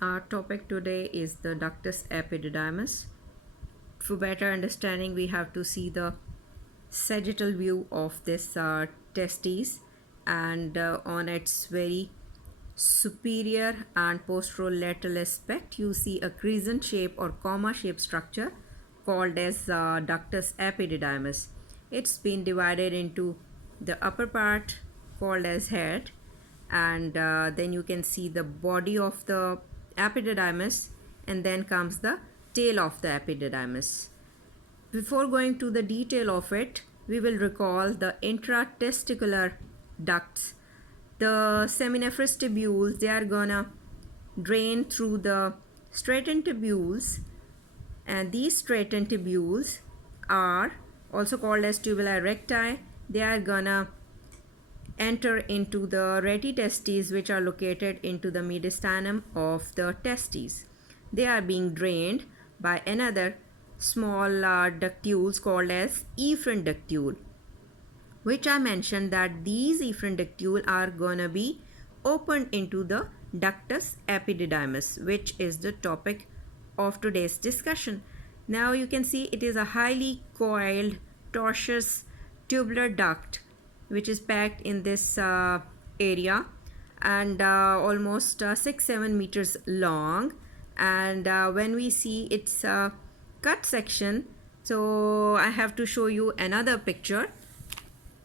Our topic today is the Ductus Epididymis. For better understanding, we have to see the sagittal view of this testes, and on its very superior and posterolateral aspect, you see a crescent shape or comma shaped structure called as Ductus Epididymis. It's been divided into the upper part called as head, and then you can see the body of the epididymis, and then comes the tail of the epididymis. Before going to the detail of it, we will recall the intratesticular ducts. The seminiferous tubules, they are gonna drain through the stratum tubules, and these stratum tubules are also called as tubuli recti. They are gonna enter into the rete testes, which are located into the mediastinum of the testes. They are being drained by another small ductules called as efferent ductule, which I mentioned that these efferent ductule are gonna be opened into the ductus epididymis, which is the topic of today's discussion. Now you can see it is a highly coiled tortuous tubular duct which is packed in this area, and almost 6-7 meters long. And when we see its cut section, so I have to show you another picture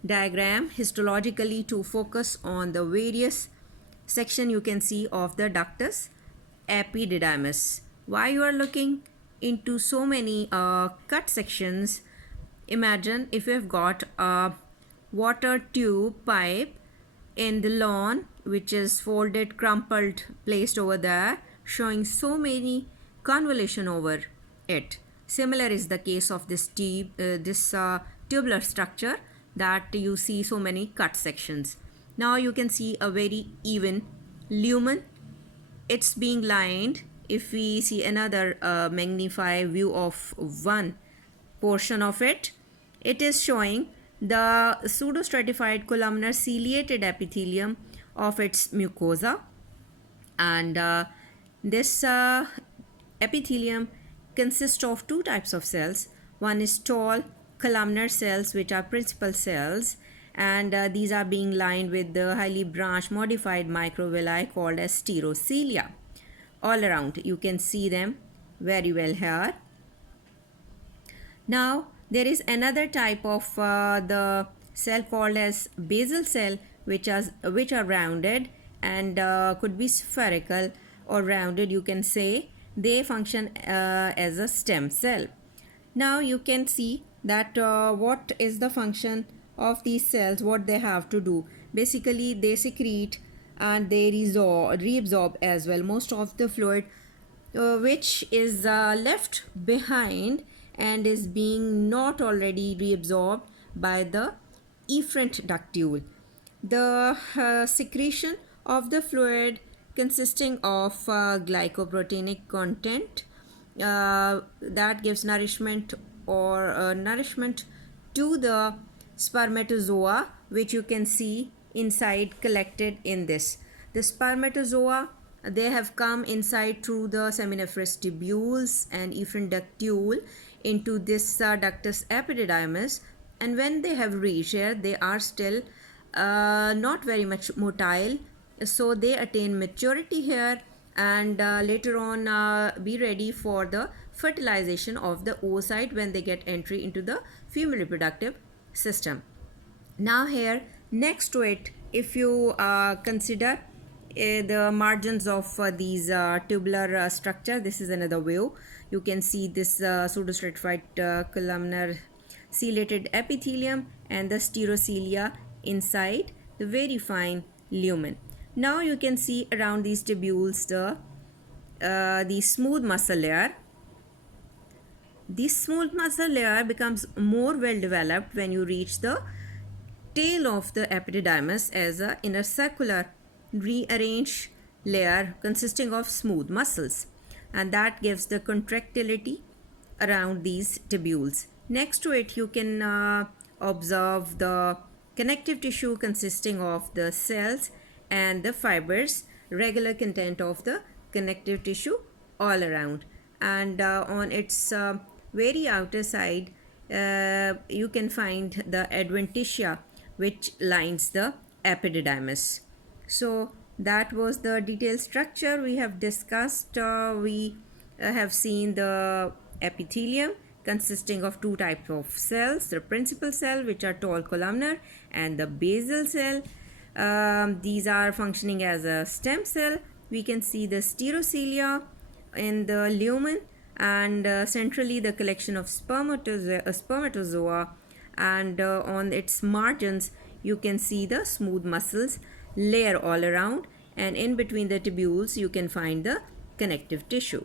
diagram histologically to focus on the various section you can see of the ductus epididymis. Why you are looking into so many cut sections? Imagine if you have got a water tube pipe in the lawn, which is folded, crumpled, placed over there, showing so many convolution over it. Similar is the case of this tubular structure, that you see so many cut sections. Now you can see a very even lumen. It's being lined. If we see another magnified view of one portion of it, it is showing the pseudostratified columnar ciliated epithelium of its mucosa, and this epithelium consists of two types of cells. One is tall columnar cells, which are principal cells, and these are being lined with the highly branched modified microvilli called as sterocelia. All around you can see them very well here. Now there is another type of the cell called as basal cell, which are rounded and could be spherical or rounded, you can say. They function as a stem cell. Now you can see that what is the function of these cells, what they have to do. Basically they secrete and they reabsorb as well most of the fluid which is left behind and is being not already reabsorbed by the efferent ductule. The secretion of the fluid consisting of glycoproteinic content that gives nourishment to the spermatozoa, which you can see inside collected in this. The spermatozoa, they have come inside through the seminiferous tubules and efferent ductule into this ductus epididymis, and when they have reached here, they are still not very much motile, so they attain maturity here, and later on be ready for the fertilization of the oocyte when they get entry into the female reproductive system. Now here next to it, if you consider the margins of these tubular structure, this is another view. You can see this pseudostratified columnar ciliated epithelium and the sterocelia inside the very fine lumen. Now you can see around these tubules the smooth muscle layer. This smooth muscle layer becomes more well developed when you reach the tail of the epididymis as a inner circular rearranged layer consisting of smooth muscles, and that gives the contractility around these tubules. Next to it you can observe the connective tissue consisting of the cells and the fibers, regular content of the connective tissue all around. And on its very outer side, you can find the adventitia, which lines the epididymis. So that was the detailed structure we have discussed. We have seen the epithelium consisting of two types of cells, the principal cell, which are tall columnar, and the basal cell. These are functioning as a stem cell. We can see the stereocilia in the lumen, and centrally the collection of spermatozoa, and on its margins you can see the smooth muscles layer all around, and in between the tubules you can find the connective tissue.